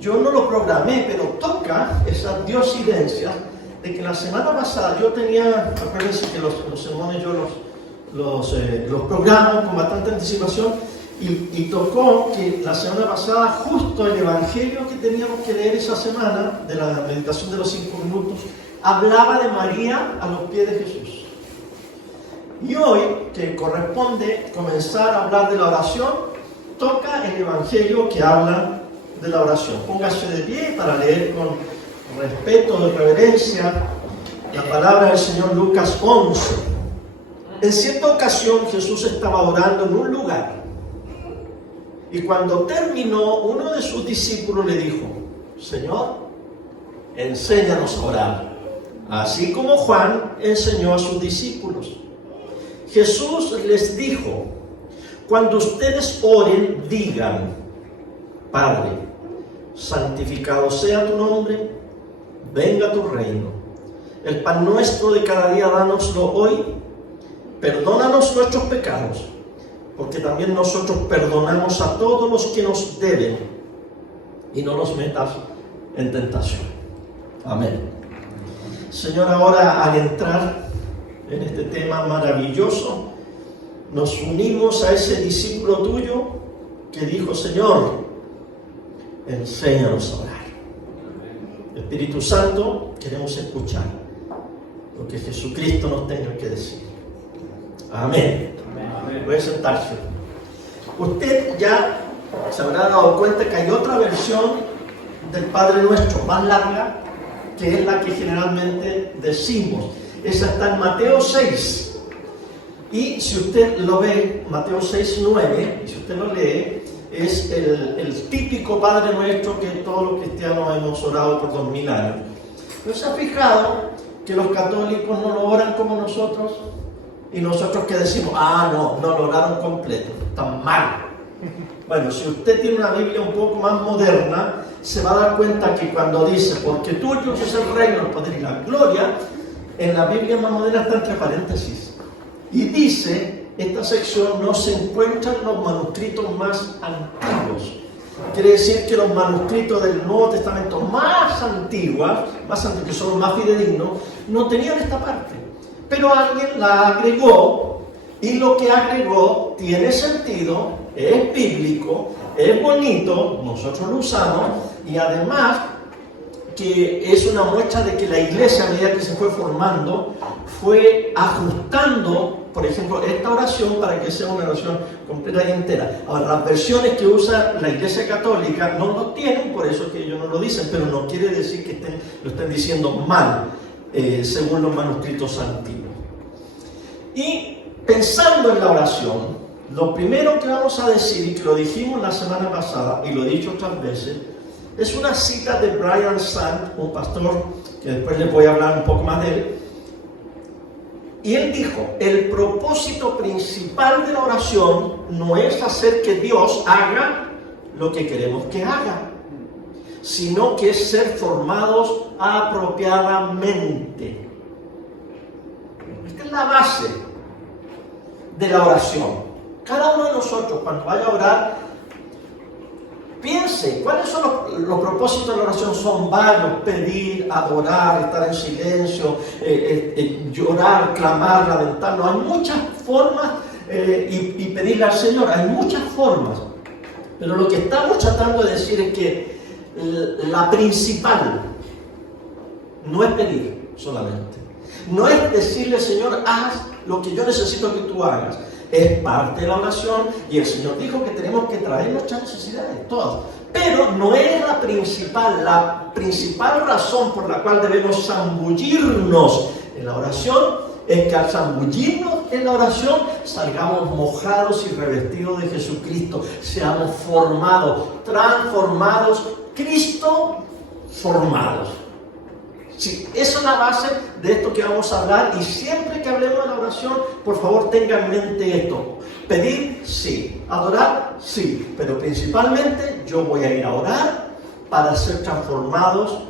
yo no lo programé, pero toca esa diosidencia de que la semana pasada yo tenía, acuérdense que los sermones yo los programo con bastante anticipación, y tocó que la semana pasada justo el evangelio que teníamos que leer esa semana, de la meditación de los 5 minutos, hablaba de María a los pies de Jesús. Y hoy, que corresponde comenzar a hablar de la oración, toca el evangelio que habla de la oración. Póngase de pie para leer con respeto y reverencia la palabra del Señor. Lucas 11. En cierta ocasión Jesús estaba orando en un lugar, y cuando terminó, uno de sus discípulos le dijo: Señor, enséñanos a orar, así como Juan enseñó a sus discípulos. Jesús les dijo: cuando ustedes oren, digan: Padre, santificado sea tu nombre, venga tu reino. El pan nuestro de cada día dánoslo hoy. Perdónanos nuestros pecados, porque también nosotros perdonamos a todos los que nos deben, y no nos metas en tentación. Amén. Señor, ahora al entrar en este tema maravilloso, nos unimos a ese discípulo tuyo que dijo: Señor, enséñanos a orar. Espíritu Santo, queremos escuchar lo que Jesucristo nos tenga que decir. Amén. Amén. Puede sentarse. Usted ya se habrá dado cuenta que hay otra versión del Padre Nuestro más larga, que es la que generalmente decimos. Esa está en Mateo 6. Y si usted lo ve, Mateo 6:9, y si usted lo lee, es el típico Padre Nuestro que todos los cristianos hemos orado por 2000 años. ¿No se ha fijado que los católicos no lo oran como nosotros? Y nosotros que decimos: no lo oraron completo, tan mal. Bueno, si usted tiene una Biblia un poco más moderna, se va a dar cuenta que cuando dice: porque tuyo es el reino, el poder y la gloria, en la Biblia más moderna está entre paréntesis. Y dice, esta sección no se encuentra en los manuscritos más antiguos. Quiere decir que los manuscritos del Nuevo Testamento más antiguos, que son los más fidedignos, no tenían esta parte. Pero alguien la agregó, y lo que agregó tiene sentido, es bíblico, es bonito, nosotros lo usamos, y además que es una muestra de que la iglesia, a medida que se fue formando, fue ajustando, por ejemplo, esta oración para que sea una oración completa y entera. Ahora, las versiones que usa la Iglesia Católica no lo tienen, por eso es que ellos no lo dicen, pero no quiere decir que lo estén diciendo mal, según los manuscritos antiguos. Y pensando en la oración, lo primero que vamos a decir, y que lo dijimos la semana pasada, y lo he dicho otras veces, es una cita de Brian Sant, un pastor que después les voy a hablar un poco más de él. Y él dijo: el propósito principal de la oración no es hacer que Dios haga lo que queremos que haga, sino que es ser formados apropiadamente. Esta es la base de la oración. Cada uno de nosotros, cuando vaya a orar, piense, ¿cuáles son los propósitos de la oración? Son varios: pedir, adorar, estar en silencio, llorar, clamar, lamentarnos. Hay muchas formas, y pedirle al Señor, hay muchas formas. Pero lo que estamos tratando de decir es que la principal no es pedir solamente. No es decirle: Señor, haz lo que yo necesito que tú hagas. Es parte de la oración, y el Señor dijo que tenemos que traer nuestras necesidades, todas. Pero no es la principal razón por la cual debemos zambullirnos en la oración, es que al zambullirnos en la oración salgamos mojados y revestidos de Jesucristo, seamos formados, transformados, Cristo formados. Sí, esa es la base de esto que vamos a hablar, y siempre que hablemos de la oración, por favor tenga en mente esto: pedir, sí; adorar, sí; pero principalmente yo voy a ir a orar para ser transformados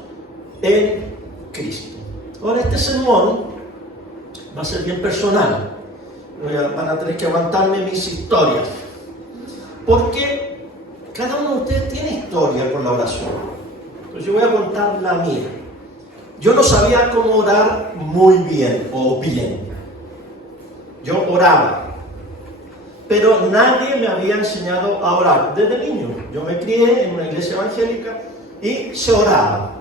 en Cristo. Ahora, este sermón va a ser bien personal. Van a tener que aguantarme mis historias, porque cada uno de ustedes tiene historia con la oración. Pues yo voy a contar la mía. Yo no sabía cómo orar muy bien o bien. Yo oraba, pero nadie me había enseñado a orar desde niño. Yo me crié en una iglesia evangélica y se oraba.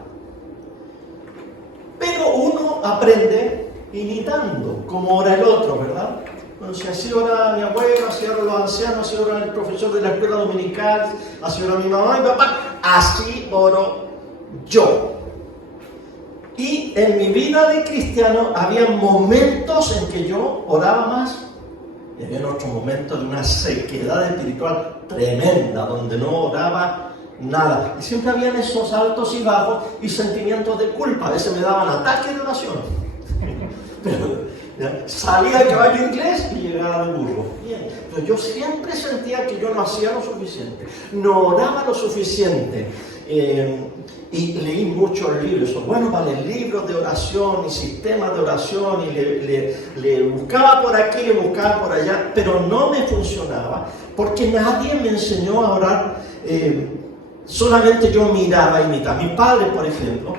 Pero uno aprende imitando cómo ora el otro, ¿verdad? Bueno, si así ora mi abuelo, así oran los ancianos, así ora el profesor de la escuela dominical, así ora mi mamá y mi papá, así oro yo. Y en mi vida de cristiano había momentos en que yo oraba más y había otros momentos de una sequedad espiritual tremenda, donde no oraba nada. Y siempre habían esos altos y bajos y sentimientos de culpa. A veces me daban ataques de oración. Salía de caballo inglés y llegaba de burro. Bien. Pero yo siempre sentía que yo no hacía lo suficiente, no oraba lo suficiente. Y leí muchos libros, bueno, para leer libros de oración y sistemas de oración, y le buscaba por aquí, le buscaba por allá, pero no me funcionaba, porque nadie me enseñó a orar, solamente yo miraba y imitaba. Mi padre, por ejemplo,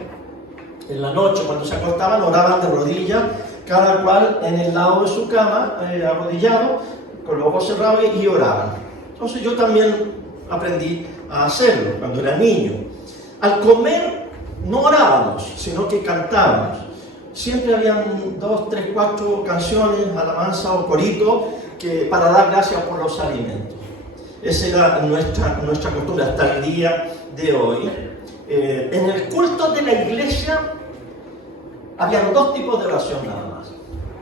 en la noche cuando se acostaban, oraban de rodillas, cada cual en el lado de su cama, arrodillado, con los ojos cerrados, y oraban. Entonces yo también aprendí a hacerlo cuando era niño. Al comer no orábamos, sino que cantábamos. Siempre habían 2, 3, 4 canciones, alabanza o corito, para dar gracias por los alimentos. Esa era nuestra costumbre hasta el día de hoy. En el culto de la iglesia habían 2 tipos de oración nada más.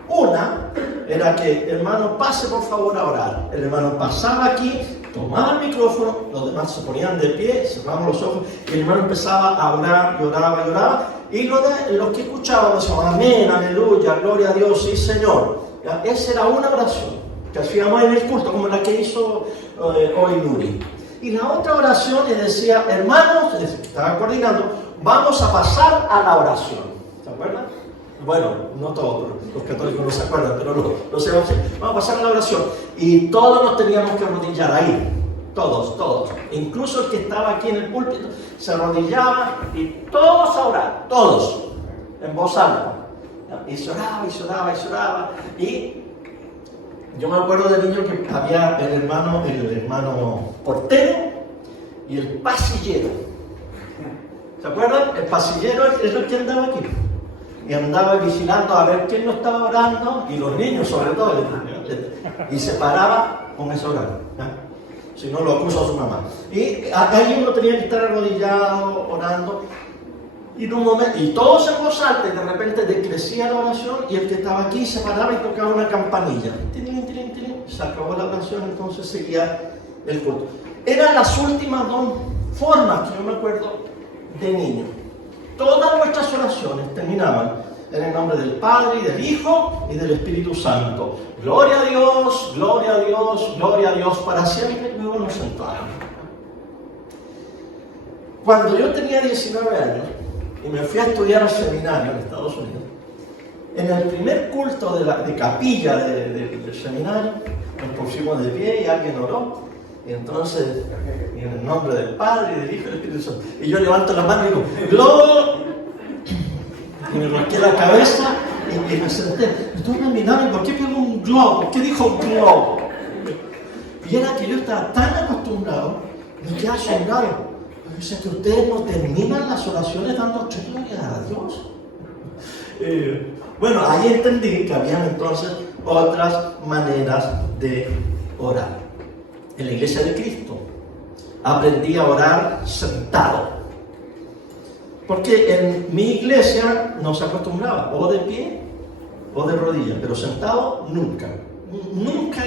Una era que, hermano, pase por favor a orar. El hermano pasaba aquí, tomaba el micrófono, los demás se ponían de pie, cerraban los ojos, y el hermano empezaba a orar, lloraba, lloraba, y los que escuchaban decían, amén, aleluya, gloria a Dios, sí Señor. ¿Ya? Esa era una oración que hacíamos en el culto, como la que hizo hoy Nuri. Y la otra oración le decía, hermanos, que estaba coordinando, vamos a pasar a la oración. ¿Se acuerdan? Bueno, no todos, los católicos no se acuerdan, pero los evangélicos. Vamos a pasar a la oración. Y todos nos teníamos que arrodillar ahí. Todos. Incluso el que estaba aquí en el púlpito se arrodillaba y todos a orar. Todos. En voz alta. Y se oraba. Y yo me acuerdo de niño que había el hermano portero y el pasillero. ¿Se acuerdan? El pasillero es el que andaba aquí. Y andaba vigilando a ver quién no estaba orando, y los niños sobre todo, y se paraba con ese orar, si no lo acusa a su mamá. Y ahí uno tenía que estar arrodillado, orando, y en un momento, y todos en voz alta, y de repente decrecía la oración, y el que estaba aquí se paraba y tocaba una campanilla. Se acabó la oración, entonces seguía el culto. Eran las últimas 2 formas que yo me acuerdo de niño. Todas nuestras oraciones terminaban en el nombre del Padre, y del Hijo, y del Espíritu Santo. Gloria a Dios, gloria a Dios, gloria a Dios, para siempre. Luego nos sentábamos. Cuando yo tenía 19 años, y me fui a estudiar al seminario en Estados Unidos, en el primer culto de capilla del seminario, nos pusimos de pie y alguien oró. Y entonces, en el nombre del Padre, y del Hijo y del Espíritu Santo. Y yo levanto la mano y digo, ¡Gloria! Y me rasqué la cabeza y me senté. Y todos me miraban, ¿por qué pegó un globo? ¿Por qué dijo globo? Y era que yo estaba tan acostumbrado, me quedé asombrado. Yo decía que ustedes no terminan las oraciones dando gloria a Dios. Bueno, ahí entendí que habían entonces otras maneras de orar. En la iglesia de Cristo aprendí a orar sentado, porque en mi iglesia no se acostumbraba o de pie o de rodillas, pero sentado nunca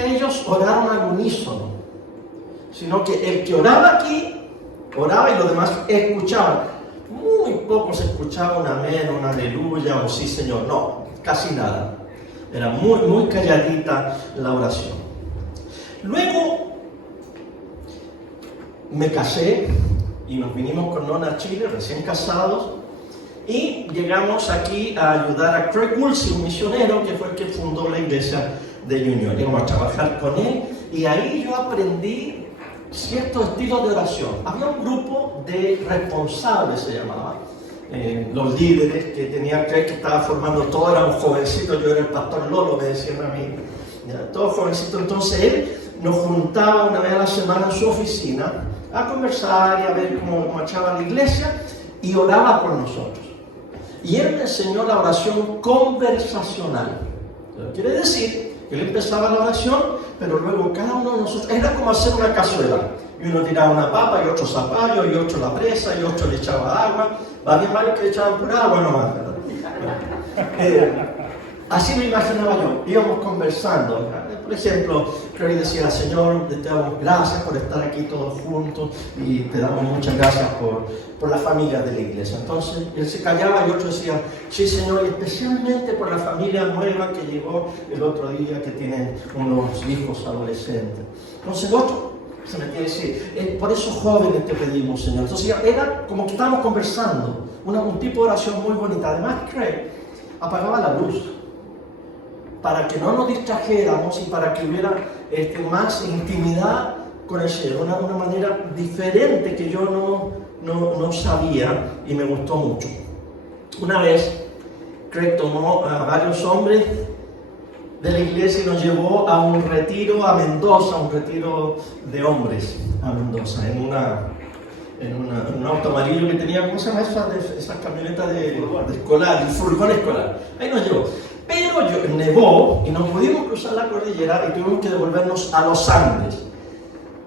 ellos oraron al unísono, sino que el que oraba aquí oraba y los demás escuchaban. Muy poco se escuchaba un amén, un aleluya, un sí Señor, no, casi nada. Era muy calladita la oración. Luego me casé y nos vinimos con Nona a Chile, recién casados, y llegamos aquí a ayudar a Craig Woolsey, un misionero que fue el que fundó la iglesia de Unión. Llegamos a trabajar con él y ahí yo aprendí ciertos estilos de oración. Había un grupo de responsables, se llamaba, los líderes que tenían que estaba formando, todos eran jovencitos, yo era el pastor Lolo, me decían a mí, todos jovencitos. Entonces él nos juntaba una vez a la semana en su oficina a conversar y a ver cómo marchaba la iglesia, y oraba por nosotros. Y él me enseñó la oración conversacional. Quiere decir que él empezaba la oración, pero luego cada uno de nosotros, era como hacer una cazuela. Y uno tiraba una papa, y otro zapallo, y otro la presa, y otro le echaba agua. Había varios que le echaban pura agua nomás, ¿verdad? Así me imaginaba yo. Íbamos conversando. Por ejemplo, Clary decía: Señor, te damos gracias por estar aquí todos juntos, y te damos muchas gracias por la familia de la iglesia. Entonces él se callaba y otro decía: sí, Señor, y especialmente por la familia nueva que llegó el otro día, que tienen unos hijos adolescentes. Entonces el otro se metía a decir: por esos jóvenes te pedimos, Señor. Entonces era como que estábamos conversando, un tipo de oración muy bonita. Además, Craig apagaba la luz para que no nos distrajéramos y para que hubiera más intimidad con el Señor, una manera diferente que yo no sabía, y me gustó mucho. Una vez, Craig tomó a varios hombres de la iglesia y nos llevó a un retiro a Mendoza, un retiro de hombres a Mendoza, en un auto amarillo que tenía, ¿cómo se llama esas camionetas de escolar, el furgón escolar? Ahí nos llevó. Pero nevó y no pudimos cruzar la cordillera y tuvimos que devolvernos a los Andes.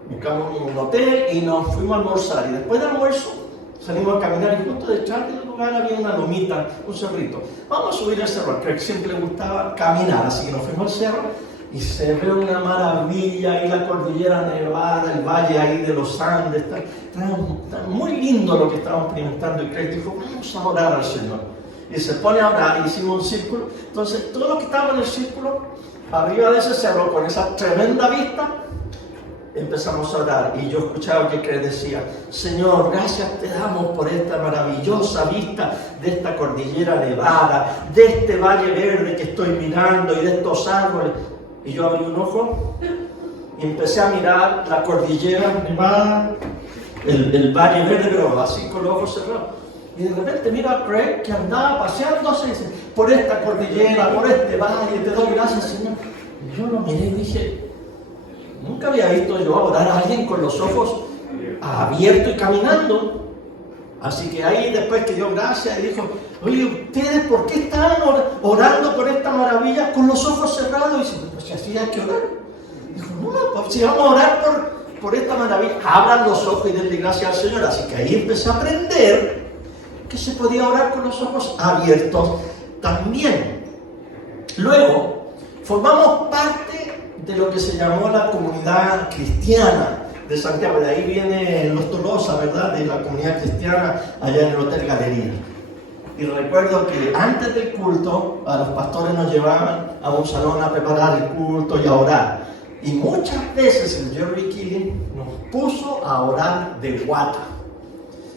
Buscamos un hotel y nos fuimos a almorzar. Y después del almuerzo salimos a caminar, y justo detrás del lugar había una lomita, un cerrito. Vamos a subir al cerro. Creo que siempre le gustaba caminar, así que nos fuimos al cerro y se ve una maravilla ahí, la cordillera nevada, el valle ahí de los Andes. Está muy lindo lo que estábamos experimentando. Y Craig dijo: vamos a orar al Señor. Y se pone a orar, y hicimos un círculo. Entonces todos los que estaban en el círculo, arriba de ese cerro, con esa tremenda vista, empezamos a orar. Y yo escuchaba que Craig decía: Señor, gracias te damos por esta maravillosa vista de esta cordillera nevada, de este valle verde que estoy mirando, y de estos árboles. Y yo abrí un ojo y empecé a mirar la cordillera nevada, el valle verde, pero así con los ojos cerrados. Y de repente miro a Craig, que andaba paseándose, y dice: por esta cordillera, por este valle, te doy gracias, Señor. Y yo lo miré y dije: nunca había visto yo orar a alguien con los ojos abiertos y caminando. Así que ahí, después que dio gracias, y dijo: oye, ¿ustedes por qué están orando por esta maravilla con los ojos cerrados? Y dice: pues si así hay que orar. Dijo: no, pues si vamos a orar por esta maravilla, abran los ojos y denle gracias al Señor. Así que ahí empecé a aprender que se podía orar con los ojos abiertos también. Luego, formamos parte de lo que se llamó la comunidad cristiana de Santiago. De ahí viene los Tolosa, ¿verdad? De la comunidad cristiana allá en el Hotel Galería. Y recuerdo que antes del culto, a los pastores nos llevaban a un salón a preparar el culto y a orar. Y muchas veces el Jerry Killing nos puso a orar de guata.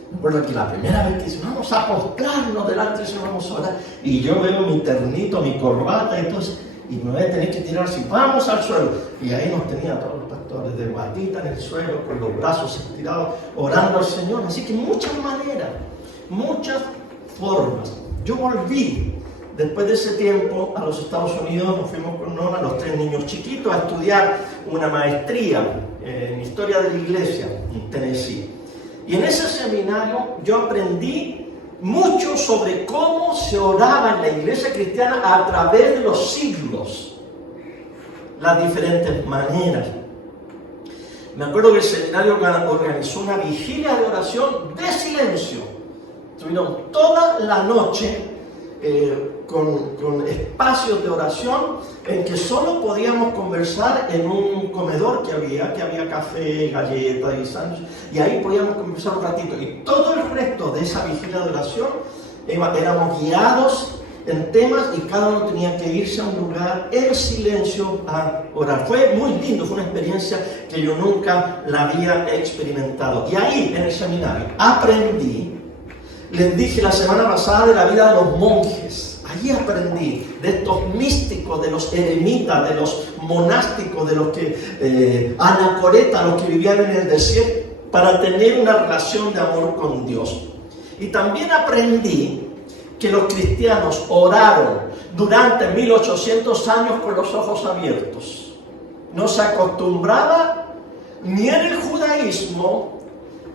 Recuerdo que la primera vez que dice: vamos a postrarnos delante de Dios, vamos a orar. Y yo veo mi ternito, mi corbata, y me voy a tener que tirar así: vamos al suelo. Y ahí nos tenían todos los pastores de guatita en el suelo, con los brazos estirados, orando al Señor. Así que muchas maneras, muchas formas. Yo volví después de ese tiempo a los Estados Unidos. Nos fuimos con Nona, los 3 niños chiquitos, a estudiar una maestría en Historia de la Iglesia en Tennessee. Y en ese seminario yo aprendí mucho sobre cómo se oraba en la iglesia cristiana a través de los siglos, las diferentes maneras. Me acuerdo que el seminario organizó una vigilia de oración de silencio. Estuvieron toda la noche con espacios de oración en que solo podíamos conversar en un comedor que había café, galletas y sándwiches, y ahí podíamos conversar un ratito. Y todo el resto de esa vigilia de oración éramos guiados en temas, y cada uno tenía que irse a un lugar en silencio a orar. Fue muy lindo, fue una experiencia que yo nunca la había experimentado. Y ahí, en el seminario, aprendí. Les dije la semana pasada de la vida de los monjes. Ahí aprendí de estos místicos, de los eremitas, de los monásticos, de los que anacoretas, los que vivían en el desierto, para tener una relación de amor con Dios. Y también aprendí que los cristianos oraron durante 1800 años con los ojos abiertos. No se acostumbraba ni en el judaísmo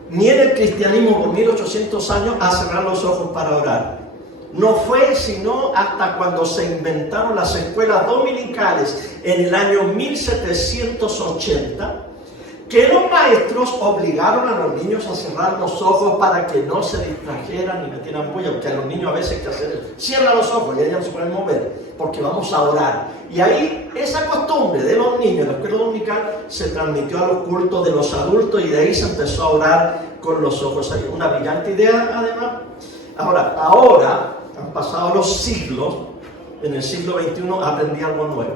ni en el cristianismo por 1800 años a cerrar los ojos para orar. No fue sino hasta cuando se inventaron las escuelas dominicales en el año 1780 que los maestros obligaron a los niños a cerrar los ojos para que no se distrajeran ni metieran bulla, porque a los niños a veces hay que hacer, cierra los ojos y ellos no se pueden mover, porque vamos a orar. Y ahí esa costumbre de los niños en la escuela dominical se transmitió a los cultos de los adultos y de ahí se empezó a orar con los ojos ahí. Una brillante idea además. Ahora han pasado los siglos, en el siglo XXI aprendí algo nuevo,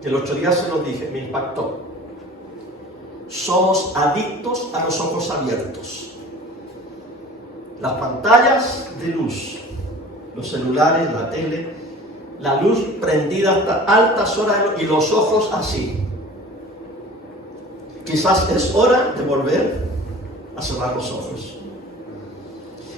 que el otro día se los dije, me impactó. Somos adictos a los ojos abiertos. Las pantallas de luz, los celulares, la tele, la luz prendida hasta altas horas y los ojos así. Quizás es hora de volver a cerrar los ojos.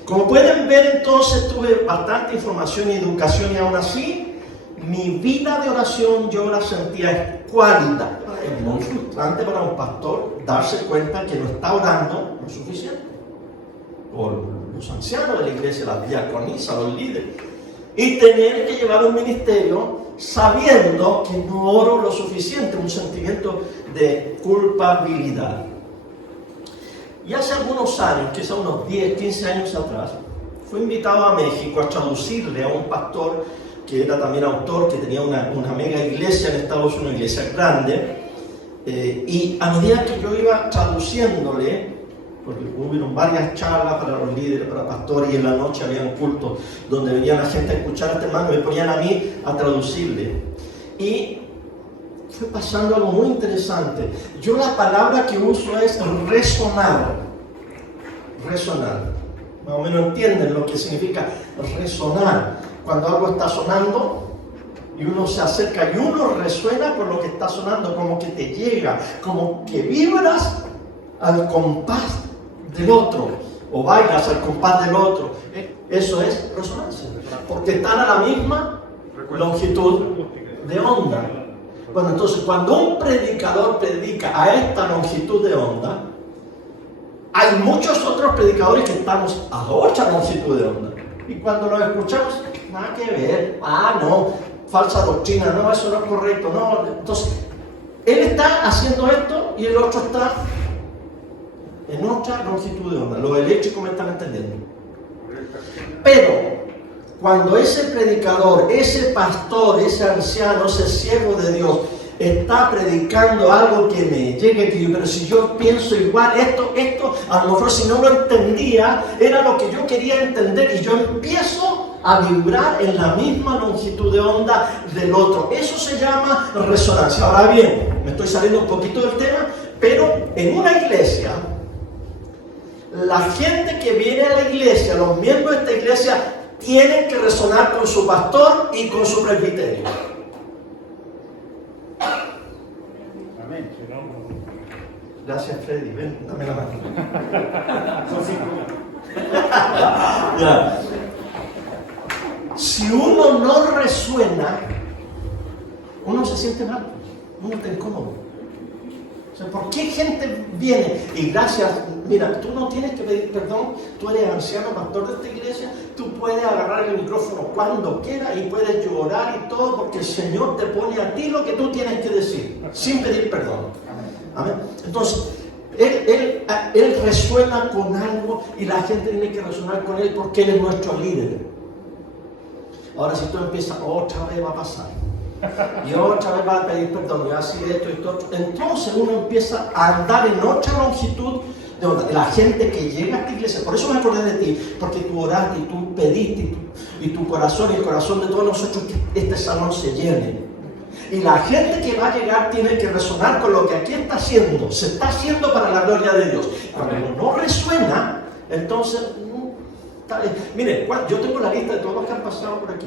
Como pueden ver, entonces tuve bastante información y educación y aún así mi vida de oración yo la sentía escuálida. Es muy frustrante para un pastor darse cuenta que no está orando lo suficiente. O los ancianos de la iglesia, las diaconisas, los líderes. Y tener que llevar un ministerio sabiendo que no oro lo suficiente, un sentimiento de culpabilidad. Y hace algunos años, quizá unos 10, 15 años atrás, fui invitado a México a traducirle a un pastor que era también autor, que tenía una mega iglesia en Estados Unidos, una iglesia grande, y a medida que yo iba traduciéndole, porque hubieron varias charlas para los líderes, para pastores, y en la noche había un culto donde venía la gente a escuchar a este hermano, me ponían a mí a traducirle. Y fue pasando algo muy interesante. Yo la palabra que uso es resonar. Resonar. Más o menos entienden lo que significa resonar. Cuando algo está sonando y uno se acerca y uno resuena con lo que está sonando, como que te llega, como que vibras al compás del otro o bailas al compás del otro. Eso es resonancia, porque están a la misma longitud de onda. Bueno, entonces cuando un predicador predica a esta longitud de onda, hay muchos otros predicadores que estamos a otra longitud de onda. Y cuando los escuchamos, nada que ver, no, falsa doctrina, no, eso no es correcto, no. Entonces, él está haciendo esto y el otro está en otra longitud de onda. Los eléctricos me están entendiendo. Pero cuando ese predicador, ese pastor, ese anciano, ese siervo de Dios está predicando algo que me llegue, pero si yo pienso igual, esto, a lo mejor si no lo entendía, era lo que yo quería entender y yo empiezo a vibrar en la misma longitud de onda del otro. Eso se llama resonancia. Ahora bien, me estoy saliendo un poquito del tema, pero en una iglesia, la gente que viene a la iglesia, los miembros de esta iglesia, tienen que resonar con su pastor y con su presbiterio. Amén. Gracias, Freddy. Ven, dame la mano. Ya. Si uno no resuena, uno se siente mal, uno está incómodo. O sea, ¿por qué gente viene? Y gracias, mira, tú no tienes que pedir perdón, tú eres anciano, pastor de esta iglesia, tú puedes agarrar el micrófono cuando quieras y puedes llorar y todo, porque el Señor te pone a ti lo que tú tienes que decir, sin pedir perdón. Amén. Entonces, él resuena con algo y la gente tiene que resonar con él porque él es nuestro líder. Ahora, si tú empiezas, otra vez va a pasar. Y otra vez va a pedir perdón, y así esto y esto. Entonces uno empieza a andar en otra longitud de onda. La gente que llega a esta iglesia, por eso me acordé de ti, porque tú oraste y tú pediste y tu corazón y el corazón de todos nosotros que este salón se llene. Y la gente que va a llegar tiene que resonar con lo que aquí está haciendo. Se está haciendo para la gloria de Dios. Cuando no resuena, entonces, mire, yo tengo la lista de todos los que han pasado por aquí.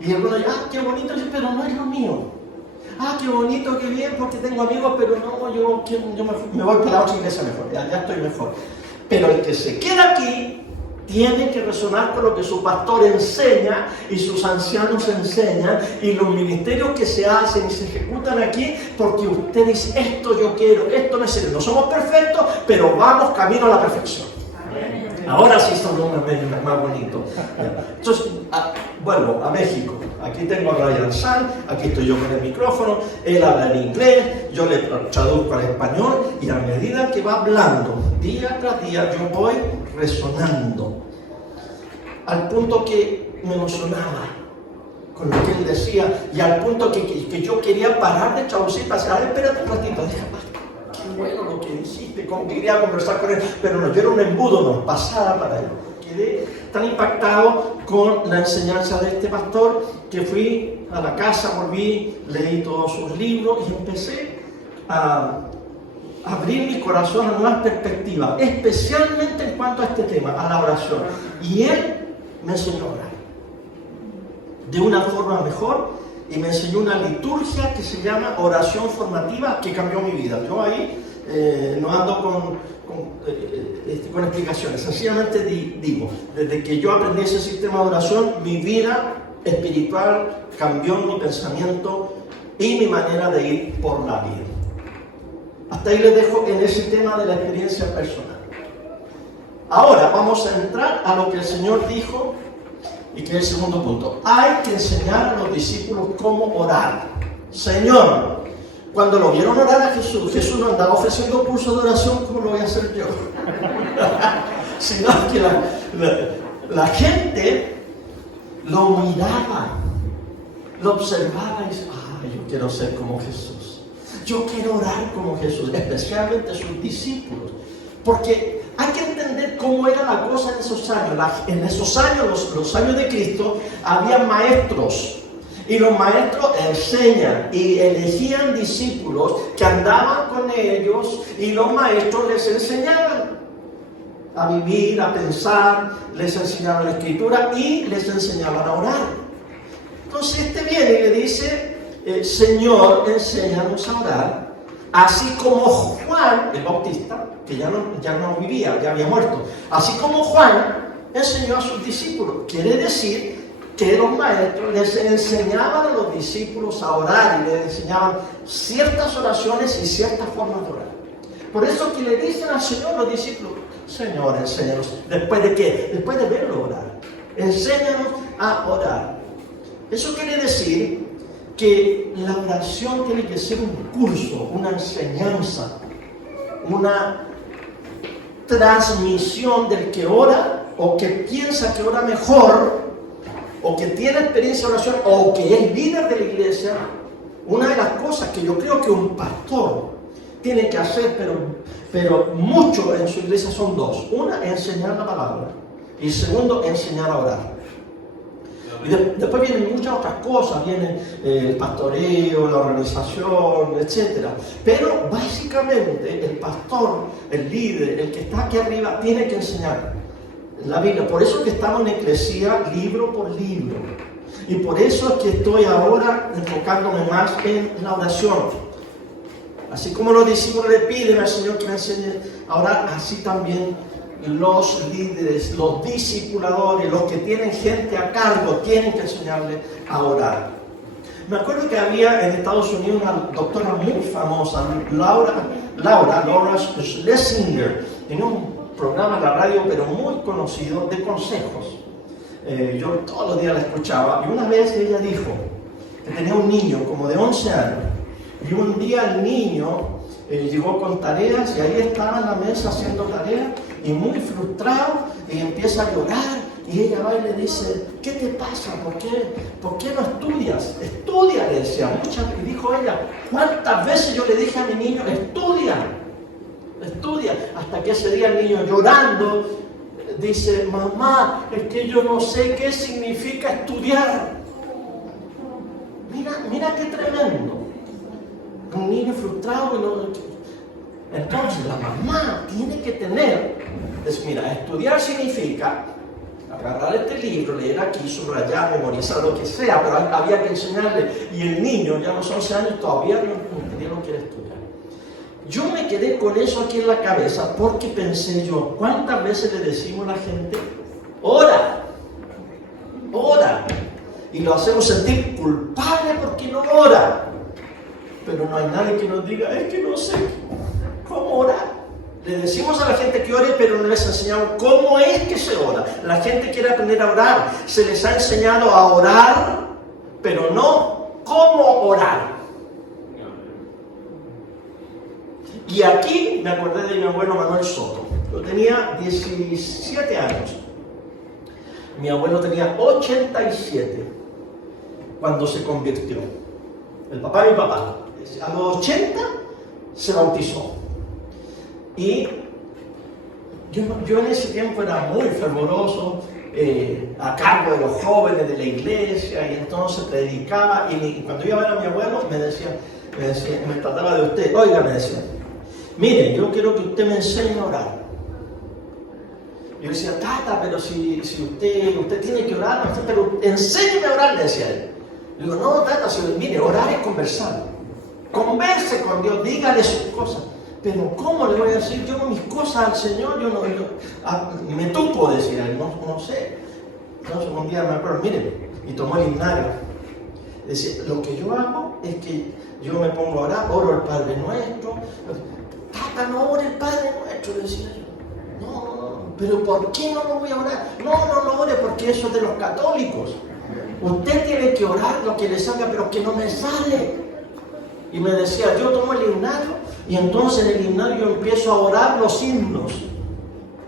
Y algunos dicen, qué bonito, pero no es lo mío. Qué bonito, qué bien, porque tengo amigos, pero no, yo me voy para la otra iglesia mejor, ya estoy mejor. Pero el que se queda aquí tiene que resonar con lo que su pastor enseña y sus ancianos enseñan y los ministerios que se hacen y se ejecutan aquí, porque usted dice, esto yo quiero, esto me sirve. No somos perfectos, pero vamos camino a la perfección. Ahora sí son los más bonitos. Entonces, vuelvo a México. Aquí tengo a Ryan San, aquí estoy yo con el micrófono, él habla en inglés, yo le traduzco al español y a medida que va hablando, día tras día, yo voy resonando. Al punto que me emocionaba con lo que él decía y al punto que yo quería parar de traducir para decir, espérate un ratito, déjame. Qué bueno lo que hiciste, como que quería conversar con él, pero no, yo era un embudo, no, pasaba para él. Quedé tan impactado con la enseñanza de este pastor que fui a la casa, volví, leí todos sus libros y empecé a abrir mi corazón a nuevas perspectivas, especialmente en cuanto a este tema, a la oración. Y él me enseñó a orar de una forma mejor. Y me enseñó una liturgia que se llama oración formativa que cambió mi vida. Yo ahí no ando con explicaciones, sencillamente digo, desde que yo aprendí ese sistema de oración, mi vida espiritual cambió, mi pensamiento y mi manera de ir por la vida. Hasta ahí les dejo en ese tema de la experiencia personal. Ahora vamos a entrar a lo que el Señor dijo. Y que es el segundo punto. Hay que enseñar a los discípulos cómo orar. Señor, cuando lo vieron orar a Jesús, Jesús no andaba ofreciendo cursos de oración como lo voy a hacer yo. Sino que la gente lo miraba, lo observaba y decía, yo quiero ser como Jesús. Yo quiero orar como Jesús, especialmente sus discípulos. Porque hay que entender cómo era la cosa en esos años. En esos años, los años de Cristo, había maestros. Y los maestros enseñan y elegían discípulos que andaban con ellos y los maestros les enseñaban a vivir, a pensar, les enseñaban la escritura y les enseñaban a orar. Entonces este viene y le dice, Señor, enséñanos a orar, así como Juan el Bautista, que ya no vivía, ya había muerto, así como Juan enseñó a sus discípulos. Quiere decir que los maestros les enseñaban a los discípulos a orar y les enseñaban ciertas oraciones y ciertas formas de orar. Por eso que le dicen al Señor los discípulos, Señor, enséñanos. ¿Después de qué? Después de verlo orar. Enséñanos a orar. Eso quiere decir que la oración tiene que ser un curso, una enseñanza, una transmisión del que ora o que piensa que ora mejor o que tiene experiencia de oración o que es líder de la iglesia. Una de las cosas que yo creo que un pastor tiene que hacer, pero mucho en su iglesia, son dos. Una, enseñar la palabra, y segundo, enseñar a orar. Y después vienen muchas otras cosas, viene el pastoreo, la organización, etc. Pero básicamente el pastor, el líder, el que está aquí arriba, tiene que enseñar la Biblia. Por eso es que estamos en Eclesía libro por libro. Y por eso es que estoy ahora enfocándome más en la oración. Así como los discípulos le piden al Señor que le enseñe a orar, así también los líderes, los discipuladores, los que tienen gente a cargo, tienen que enseñarle a orar. Me acuerdo que había en Estados Unidos una doctora muy famosa, Laura Schlesinger. Tenía un programa en la radio, pero muy conocido, de consejos. Yo todos los días la escuchaba, y una vez ella dijo que tenía un niño como de 11 años, y un día el niño llegó con tareas, y ahí estaba en la mesa haciendo tareas, y muy frustrado, y empieza a llorar, y ella va y le dice, ¿qué te pasa? ¿Por qué no estudias? Estudia, le decía. Y dijo ella, ¿cuántas veces yo le dije a mi niño, estudia? Hasta que ese día el niño llorando, dice, mamá, es que yo no sé qué significa estudiar. Mira qué tremendo. Un niño frustrado. Entonces la mamá tiene que tener, mira, estudiar significa agarrar este libro, leer aquí, subrayar, memorizar, lo que sea, pero había que enseñarle. Y el niño, ya a los 11 años, todavía no quiere estudiar. Yo me quedé con eso aquí en la cabeza porque pensé yo, ¿cuántas veces le decimos a la gente, ora, ora? Y lo hacemos sentir culpable porque no ora. Pero no hay nadie que nos diga, es que no sé cómo orar. Le decimos a la gente que ore, pero no les enseñamos cómo es que se ora. La gente quiere aprender a orar. Se les ha enseñado a orar, pero no cómo orar. Y aquí me acordé de mi abuelo Manuel Soto. Yo tenía 17 años. Mi abuelo tenía 87 cuando se convirtió. El papá de mi papá. A los 80 se bautizó. Y yo en ese tiempo era muy fervoroso, a cargo de los jóvenes de la iglesia, y entonces predicaba. Y cuando iba a ver a mi abuelo, me trataba de usted. Oiga, me decía, mire, yo quiero que usted me enseñe a orar. Yo decía, tata, pero si usted tiene que orar, pero enséñeme a orar, le decía él. Le digo, no, tata, mire, orar es conversar. Converse con Dios, dígale sus cosas. Pero ¿cómo le voy a decir yo mis cosas al Señor? Me tupo, decía él, no sé. Entonces un día me acuerdo, mire, y tomó el himnario. Decía, lo que yo hago es que yo me pongo a orar, oro el Padre Nuestro. Tata, no ore el Padre Nuestro, decía yo. No, pero ¿por qué no lo voy a orar? No ore porque eso es de los católicos. Usted tiene que orar lo que le salga, pero que no me sale. Y me decía, yo tomo el himnario y entonces en el himnario yo empiezo a orar los himnos.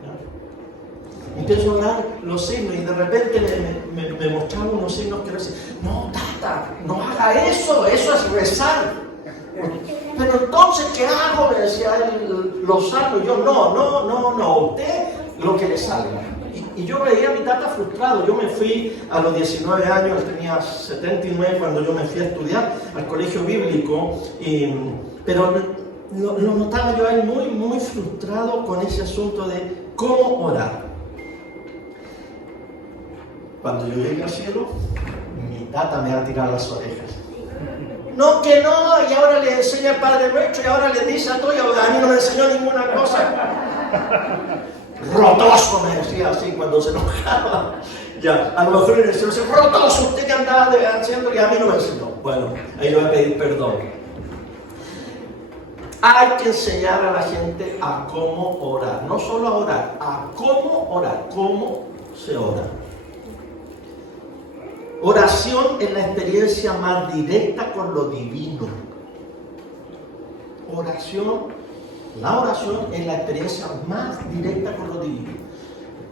¿Ya? Empiezo a orar los himnos y de repente me mostraba unos himnos que decía, no, tata, no haga eso es rezar. Pero entonces, ¿qué hago? Me decía él, los salmos. Yo, no, usted lo que le salga. Y yo veía a mi tata frustrado. Yo me fui a los 19 años, tenía 79 cuando yo me fui a estudiar al colegio bíblico, pero lo notaba yo ahí muy frustrado con ese asunto de cómo orar. Cuando yo llegué al cielo, mi tata me va a tirar las orejas. No, que no, y ahora le enseña el Padre Nuestro, y ahora le dice a todo, y a mí no me enseñó ninguna cosa. Rotoso, me decía así cuando se enojaba. Ya, a lo mejor en el cielo dice, rotoso, usted que andaba haciendo y a mí no me enseñó. Bueno, ahí le voy a pedir perdón. Hay que enseñar a la gente a cómo orar, no solo a orar, a cómo orar, cómo se ora. Oración es la experiencia más directa con lo divino. La oración es la experiencia más directa con lo divino.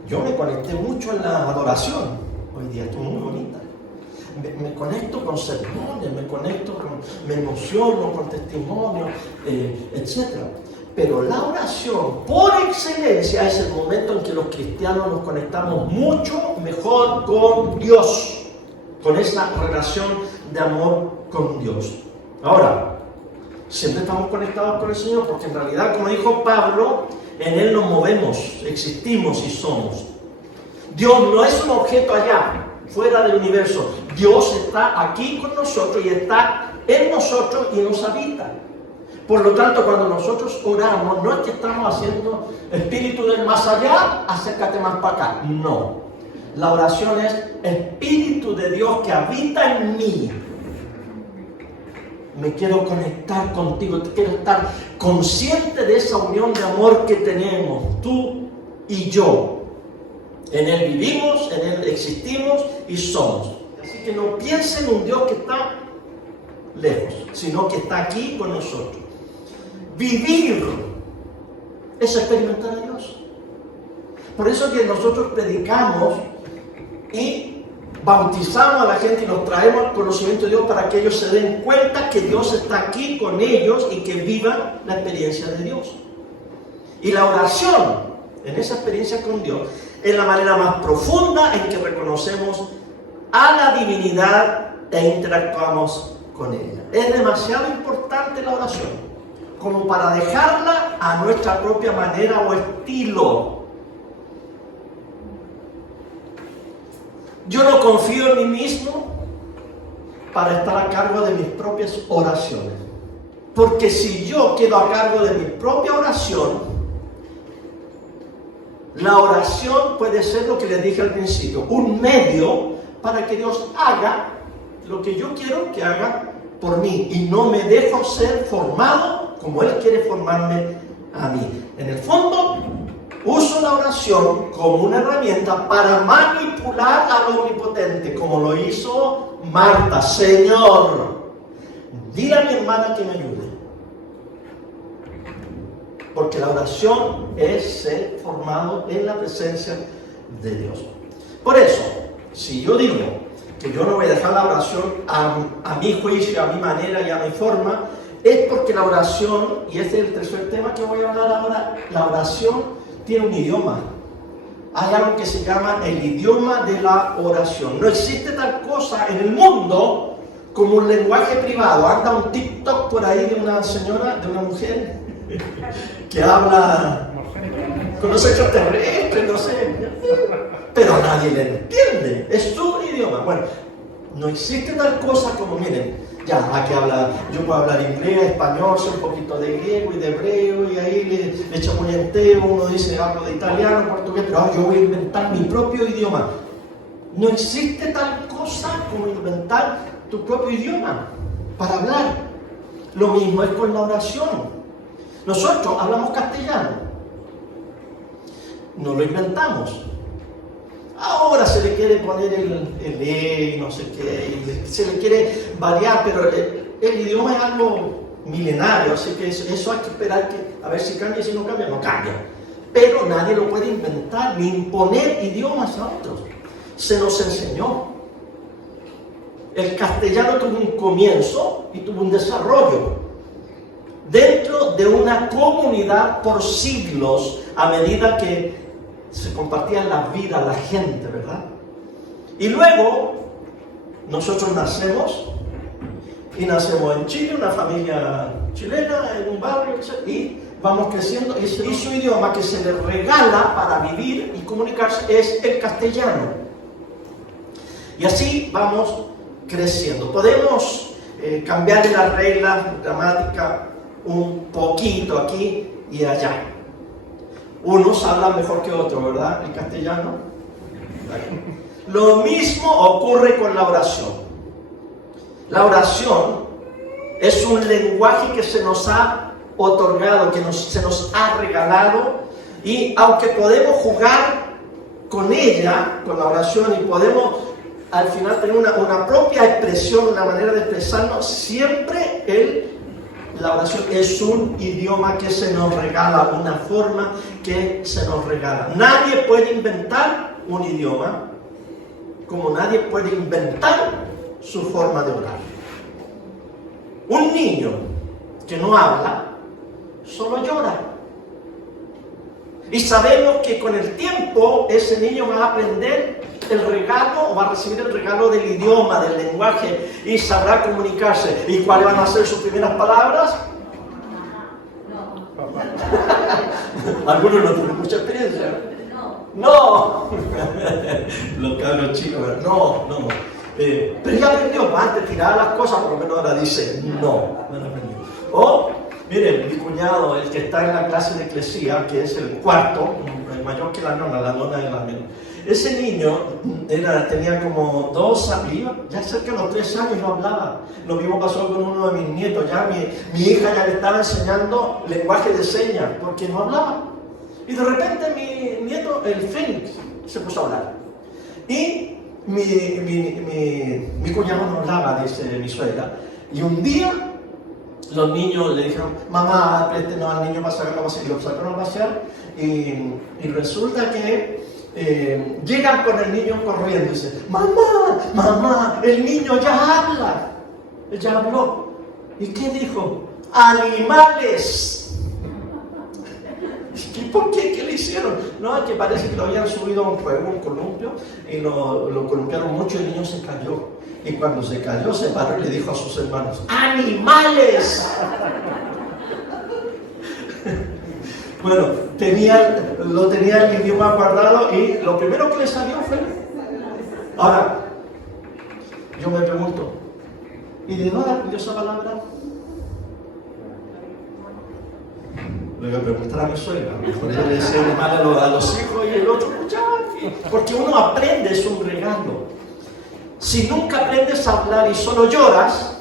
Yo me conecté mucho en la adoración. Hoy día estoy muy bonita. Me conecto con sermones, me emociono con testimonios, etc. Pero la oración, por excelencia, es el momento en que los cristianos nos conectamos mucho mejor con Dios, con esa relación de amor con Dios. Ahora, siempre estamos conectados con el Señor, porque en realidad, como dijo Pablo, en Él nos movemos, existimos y somos. Dios no es un objeto allá, fuera del universo. Dios está aquí con nosotros y está en nosotros y nos habita. Por lo tanto, cuando nosotros oramos, no es que estamos haciendo espíritu del más allá, acércate más para acá. No. La oración es Espíritu de Dios que habita en mí. Me quiero conectar contigo, quiero estar consciente de esa unión de amor que tenemos, tú y yo. En Él vivimos, en Él existimos y somos. Así que no piensen en un Dios que está lejos, sino que está aquí con nosotros. Vivir es experimentar a Dios. Por eso que nosotros predicamos y bautizamos a la gente y nos traemos al conocimiento de Dios para que ellos se den cuenta que Dios está aquí con ellos y que vivan la experiencia de Dios. Y la oración, en esa experiencia con Dios, es la manera más profunda en que reconocemos a la divinidad e interactuamos con ella. Es demasiado importante la oración como para dejarla a nuestra propia manera o estilo. Yo no confío en mí mismo para estar a cargo de mis propias oraciones. Porque si yo quedo a cargo de mi propia oración, la oración puede ser lo que les dije al principio, un medio para que Dios haga lo que yo quiero que haga por mí y no me dejo ser formado como Él quiere formarme a mí. En el fondo, uso la oración como una herramienta para manipular al Omnipotente, como lo hizo Marta. Señor, dile a mi hermana que me ayude. Porque la oración es ser formado en la presencia de Dios. Por eso, si yo digo que yo no voy a dejar la oración a mi juicio, a mi manera y a mi forma, es porque la oración, y este es el tercer tema que voy a hablar ahora, la oración tiene un idioma. Hay algo que se llama el idioma de la oración. No existe tal cosa en el mundo como un lenguaje privado. Anda un TikTok por ahí de una señora, de una mujer que habla con los extraterrestres, no sé, pero nadie le entiende, es su idioma. Bueno, no existe tal cosa como, miren, ya, aquí habla, yo puedo hablar inglés, español, sé un poquito de griego y de hebreo, y ahí le chamullenteo, uno dice hablo de italiano, portugués, pero yo voy a inventar mi propio idioma. No existe tal cosa como inventar tu propio idioma para hablar. Lo mismo es con la oración. Nosotros hablamos castellano, no lo inventamos. Ahora se le quiere poner el E, no sé qué, se le quiere variar, pero el idioma es algo milenario, así que eso hay que esperar a ver si cambia, si no cambia, no cambia. Pero nadie lo puede inventar ni imponer idiomas a otros. Se nos enseñó. El castellano tuvo un comienzo y tuvo un desarrollo dentro de una comunidad por siglos, a medida que se compartían la vida, la gente, ¿verdad? Y luego, nosotros nacemos en Chile, una familia chilena, en un barrio, y vamos creciendo, y su idioma que se le regala para vivir y comunicarse es el castellano. Y así vamos creciendo. Podemos cambiar las reglas gramáticas un poquito aquí y allá. Unos hablan mejor que otros, ¿verdad? El castellano. Lo mismo ocurre con la oración. La oración es un lenguaje que se nos ha otorgado, que se nos ha regalado, y aunque podemos jugar con ella, con la oración, y podemos al final tener una propia expresión, una manera de expresarnos, siempre la oración es un idioma que se nos regala, una forma que se nos regala. Nadie puede inventar un idioma, como nadie puede inventar su forma de orar. Un niño que no habla, solo llora. Y sabemos que con el tiempo ese niño va a aprender el regalo, o va a recibir el regalo del idioma, del lenguaje, y sabrá comunicarse. ¿Y cuáles van a ser sus primeras palabras? Algunos no tienen mucha experiencia. No. Los cabros chicos, no. Pero ya aprendió, antes tiraba las cosas, por lo menos ahora dice no aprendió. O, miren, mi cuñado, el que está en la clase de eclesía, que es el cuarto, el mayor que la nona es la menor. Ese niño tenía como 2 años, ya cerca de los 3 años no hablaba. Lo mismo pasó con uno de mis nietos, ya mi hija ya le estaba enseñando lenguaje de señas, porque no hablaba. Y de repente mi nieto, el Fénix, se puso a hablar. Y mi cuñado no hablaba, dice mi suegra. Y un día los niños le dijeron, mamá, préstenos al niño para sacarlo a pasear. Y lo sacaron a pasear. Y resulta que llegan con el niño corriendo y dicen, mamá, el niño ya habla. Él ya habló. ¿Y qué dijo? ¡Animales! ¿Y por qué? ¿Qué le hicieron? No, es que parece que lo habían subido a un juego, un columpio, y lo columpiaron mucho y el niño se cayó. Y cuando se cayó, se paró y le dijo a sus hermanos, ¡animales! Bueno, lo tenía el idioma guardado y lo primero que le salió fue Ahora, yo me pregunto, ¿y de dónde aprendió esa palabra? Le voy a preguntar a mi suegra, a lo mejor ella le decía mal a los hijos y el otro escuchaba. Porque uno aprende, es un regalo. Si nunca aprendes a hablar y solo lloras,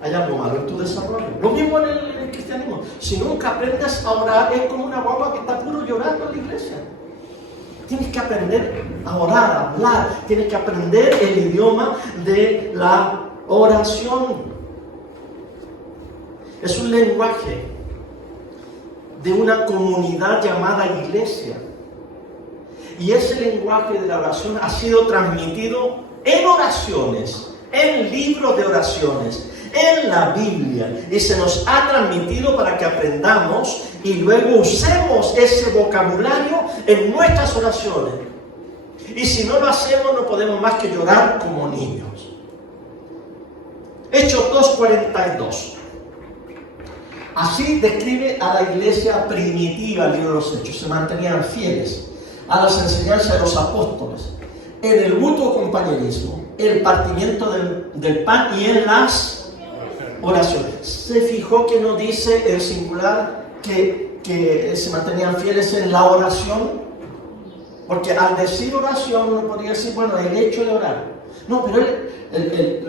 hay algo malo en tu desarrollo. Lo mismo en el cristianismo. Si nunca aprendes a orar, es como una guagua que está puro llorando en la iglesia. Tienes que aprender a orar, a hablar. Tienes que aprender el idioma de la oración. Es un lenguaje de una comunidad llamada iglesia. Y ese lenguaje de la oración ha sido transmitido en oraciones, en libros de oraciones, en la Biblia. Y se nos ha transmitido para que aprendamos y luego usemos ese vocabulario en nuestras oraciones. Y si no lo hacemos, no podemos más que llorar como niños. Hechos 2:42. Así describe a la iglesia primitiva el libro de los Hechos. Se mantenían fieles a las enseñanzas de los apóstoles, en el mutuo compañerismo, el partimiento del pan y en las oraciones. ¿Se fijó que no dice en singular que se mantenían fieles en la oración? Porque al decir oración uno podría decir, bueno, el hecho de orar. No, pero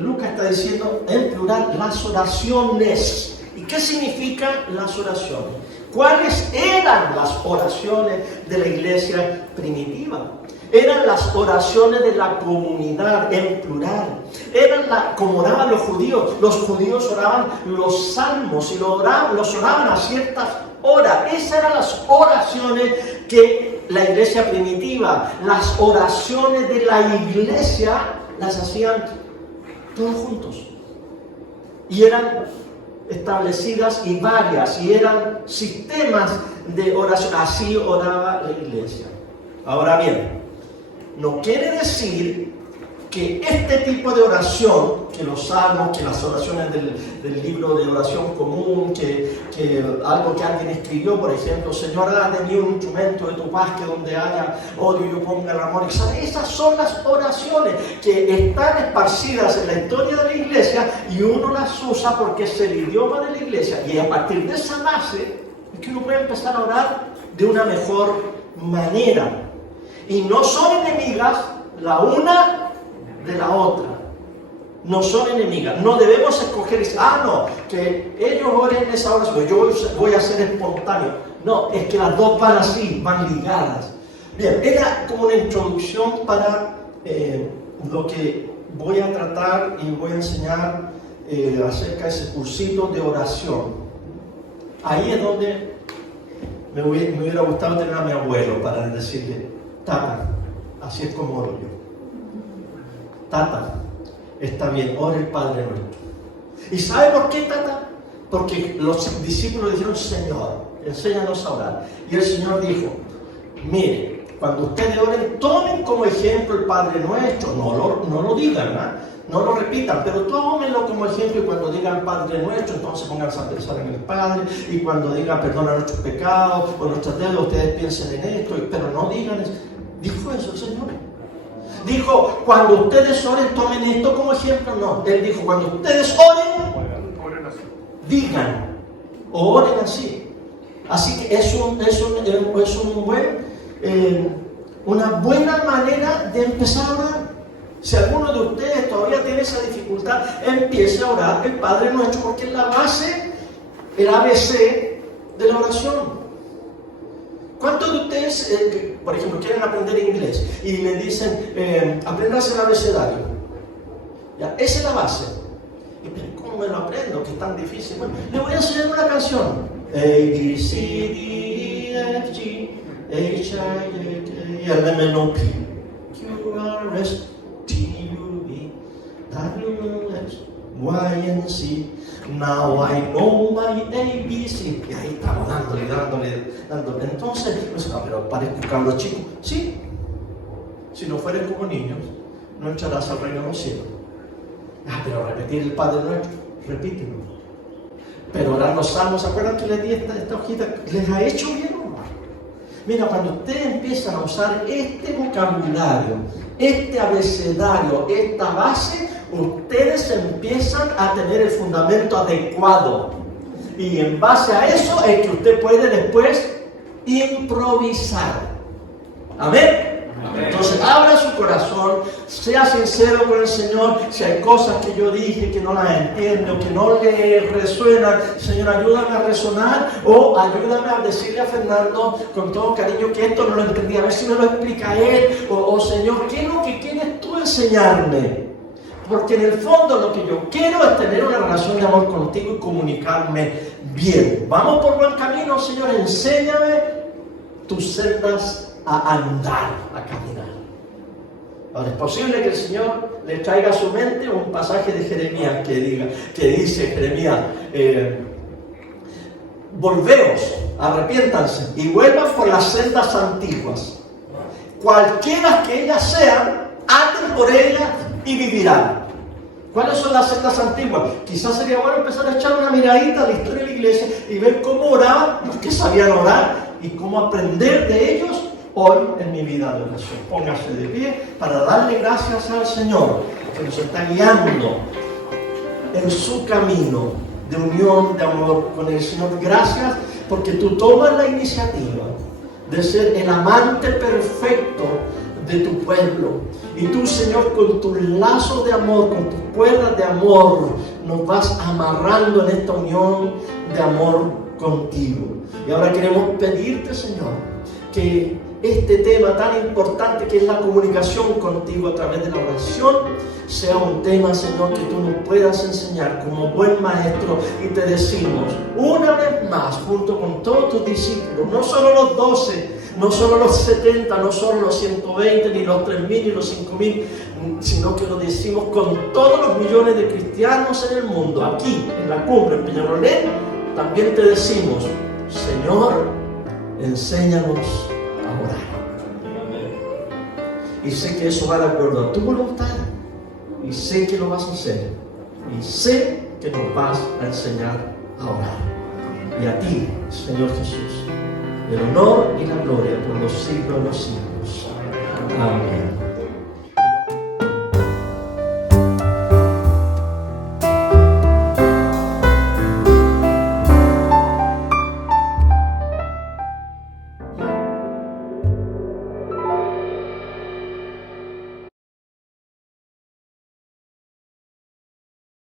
Lucas está diciendo en plural las oraciones. ¿Y qué significan las oraciones? ¿Cuáles eran las oraciones de la iglesia primitiva? Eran las oraciones de la comunidad en plural. Eran como oraban los judíos. Los judíos oraban los salmos y los oraban a ciertas horas. Esas eran las oraciones que la iglesia primitiva, las oraciones de la iglesia, las hacían todos juntos. Y eran establecidas y varias, y eran sistemas de oración. Así oraba la iglesia. Ahora bien, no quiere decir que este tipo de oración, que los salmos, que las oraciones del libro de oración común, que algo que alguien escribió, por ejemplo, Señor, haz de mí un instrumento de tu paz, que donde haya odio yo ponga el amor. Esas son las oraciones que están esparcidas en la historia de la iglesia y uno las usa porque es el idioma de la iglesia. Y a partir de esa base es que uno puede empezar a orar de una mejor manera. Y no son enemigas la una de la otra. No son enemigas. No debemos escoger y decir, no, que ellos oren esa oración, yo voy a ser espontáneo. No, es que las dos van así, van ligadas. Bien, era como una introducción para lo que voy a tratar y voy a enseñar acerca de ese cursito de oración. Ahí es donde me hubiera gustado tener a mi abuelo para decirle, Tata, así es como oro yo. Tata, está bien, ora el Padre Nuestro. ¿Y sabe por qué, Tata? Porque los discípulos dijeron, Señor, enséñanos a orar. Y el Señor dijo, mire, cuando ustedes oren, tomen como ejemplo el Padre Nuestro. No lo digan, no lo repitan, pero tómenlo como ejemplo. Y cuando digan Padre Nuestro, entonces pónganse a pensar en el Padre. Y cuando digan perdona nuestros pecados o nuestras deudas, ustedes piensen en esto, pero no digan eso. Dijo eso el Señor. Dijo, cuando ustedes oren, tomen esto como ejemplo. No, Él dijo, cuando ustedes oren, digan, o oren así. Así que es una buena manera de empezar a orar. Si alguno de ustedes todavía tiene esa dificultad, empiece a orar el Padre Nuestro, porque es la base, el ABC de la oración. ¿Cuántos de ustedes, por ejemplo, quieren aprender inglés y le dicen, aprendas el abecedario? ¿Ya? Esa es la base. ¿Y cómo me lo aprendo? Que es tan difícil. Bueno, le voy a enseñar una canción. A, B, C, D, E, F, G, H, I, J, K, L, M, N, O, P, Q, R, S, T, U, V, W, X, Y, and Z. Now I know my ABC. Y ahí estamos dándole. Entonces, pues, pero parezco un cabro chico. Sí. Si no fueren como niños, no entrarás al reino de los cielos. Pero repetir el Padre Nuestro, repítelo. Pero orar los salmos, ¿se acuerdan que les di esta hojita? ¿Les ha hecho bien o no? Mira, cuando ustedes empiezan a usar este vocabulario, este abecedario, esta base, ustedes empiezan a tener el fundamento adecuado. Y en base a eso es que usted puede después improvisar. Amén. Entonces abra su corazón, sea sincero con el Señor. Si hay cosas que yo dije que no las entiendo, que no le resuenan, Señor, ayúdame a resonar, o ayúdame a decirle a Fernando con todo cariño que esto no lo entendí, a ver si me lo explica él, o Señor, ¿qué es lo que quieres tú enseñarme? Porque en el fondo lo que yo quiero es tener una relación de amor contigo y comunicarme bien. Vamos por buen camino, Señor, enséñame tus sendas a andar, a caminar. Ahora es posible que el Señor le traiga a su mente un pasaje de Jeremías que dice Jeremías, volveos, arrepiéntanse y vuelvan por las sendas antiguas, cualquiera que ellas sean, anden por ellas y vivirán. ¿Cuáles son las sendas antiguas? Quizás sería bueno empezar a echar una miradita a la historia de la iglesia y ver cómo oraban los que sabían orar y cómo aprender de ellos hoy en mi vida de oración. Póngase de pie para darle gracias al Señor que nos está guiando en su camino de unión, de amor con el Señor. Gracias porque tú tomas la iniciativa de ser el amante perfecto de tu pueblo. Y tú, Señor, con tu lazo de amor, con tus cuerdas de amor, nos vas amarrando en esta unión de amor contigo. Y ahora queremos pedirte, Señor, que este tema tan importante que es la comunicación contigo a través de la oración sea un tema, Señor, que tú nos puedas enseñar como buen maestro. Y te decimos una vez más, junto con todos tus discípulos, no solo los 12, no solo los 70, no solo los 120, ni los 3.000, ni los 5.000, sino que lo decimos con todos los millones de cristianos en el mundo, aquí en la cumbre, en Peñarolén. También te decimos, Señor, enséñanos a orar. Y sé que eso va de acuerdo a tu voluntad, y sé que lo vas a hacer, y sé que nos vas a enseñar a orar. Y a ti, Señor Jesús, el honor y la gloria por los siglos de los siglos. Amén.